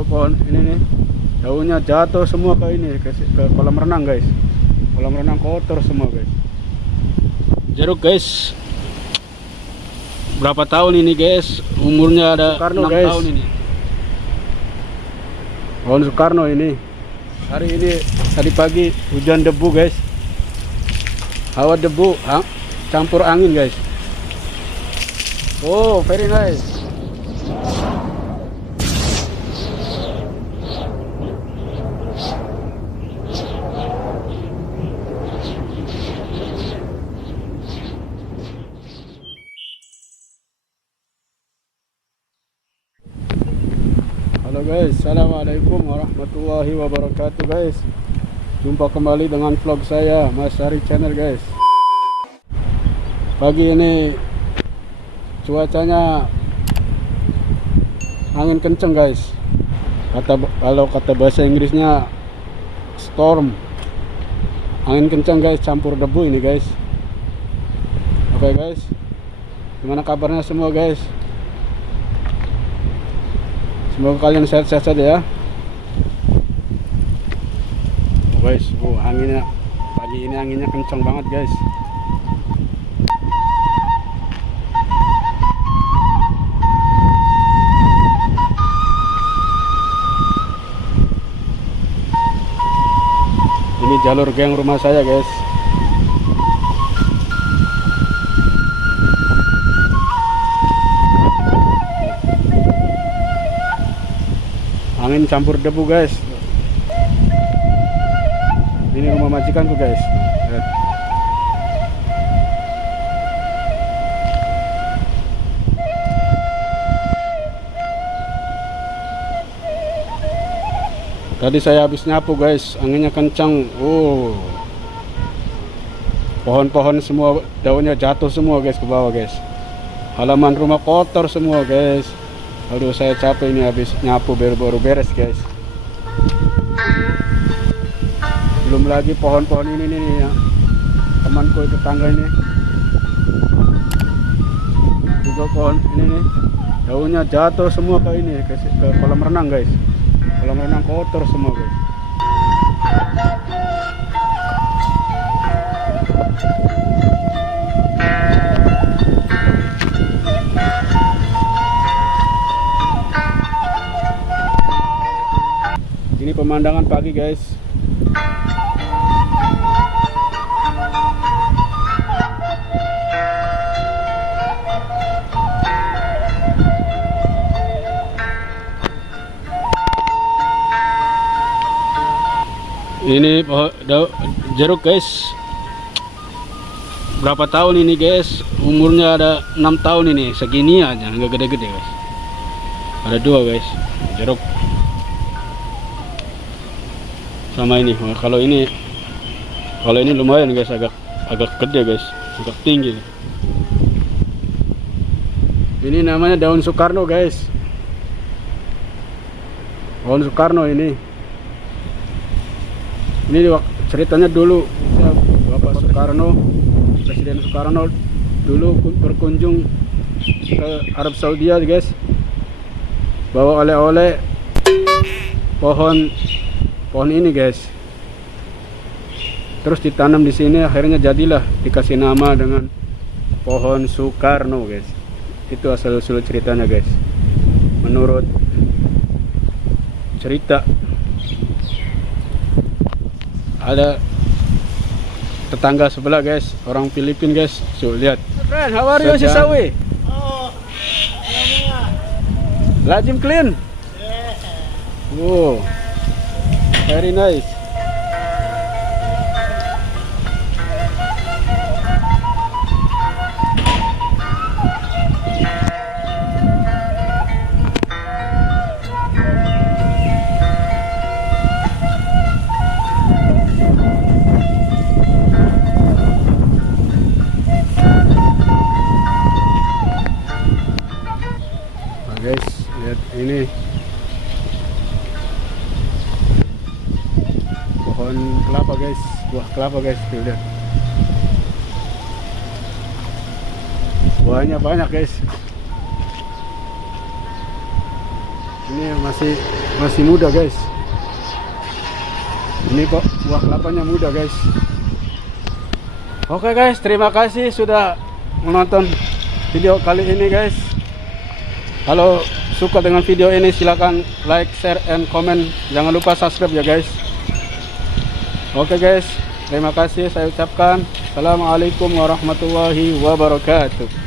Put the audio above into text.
Juga pohon ini nih, daunnya jatuh semua ke ini, ke kolam renang guys. Kolam renang kotor semua guys. Jeruk guys, berapa tahun ini guys? Umurnya ada Soekarno, 6 guys. tahun ini. Pohon Soekarno ini. Hari ini tadi pagi hujan debu guys. Hawa debu, campur angin guys. Oh, very nice. Halo guys, assalamualaikum warahmatullahi wabarakatuh guys. Jumpa kembali dengan vlog saya, Mas Ari Channel guys. Pagi ini cuacanya angin kenceng guys. Kalau kata bahasa Inggrisnya storm. Angin kenceng guys, campur debu ini guys. Oke guys, gimana kabarnya semua guys? Semoga kalian sehat-sehat saja ya. Oh guys, anginnya pagi ini anginnya kencang banget guys. Ini jalur geng rumah saya guys. Angin campur debu guys. Ini rumah majikanku guys. Lihat. Tadi saya habis nyapu guys, anginnya kencang. Pohon-pohon semua daunnya jatuh semua guys ke bawah guys. Halaman rumah kotor semua guys. Aduh, saya capek ini habis nyapu baru beres guys. Belum lagi pohon-pohon ini nih ya, temanku tetangga ini juga pohon ini nih, daunnya jatuh semua ke ini, ke kolam renang guys. Kolam renang kotor semua guys. Ini pemandangan pagi guys. Ini jeruk guys. Berapa tahun ini guys? Umurnya ada 6 tahun ini. Segini aja, nggak gede-gede guys. Ada 2 guys, jeruk. Sama ini. Kalau ini lumayan guys, agak gede guys, agak tinggi. Ini namanya daun Soekarno guys. Daun Soekarno ini ceritanya dulu Bapak Soekarno, Presiden Soekarno dulu berkunjung ke Arab Saudi guys, bawa oleh-oleh pohon ini guys. Terus ditanam di sini, akhirnya jadilah dikasih nama dengan pohon Soekarno guys. Itu asal-usul ceritanya guys. Menurut cerita, ada tetangga sebelah guys, orang Filipin guys. So lihat. Friend, how are you Sisawi? Oh, Lajim clean. Oh, very nice. Guys, lihat ini pohon kelapa guys, buah kelapa guys, tuh lihat. Buahnya banyak guys. Ini masih muda guys. Ini kok buah kelapanya muda guys. Oke guys, terima kasih sudah menonton video kali ini guys. Kalau suka dengan video ini silakan like, share, and comment. Jangan lupa subscribe ya guys. Oke guys, terima kasih saya ucapkan. Assalamualaikum warahmatullahi wabarakatuh.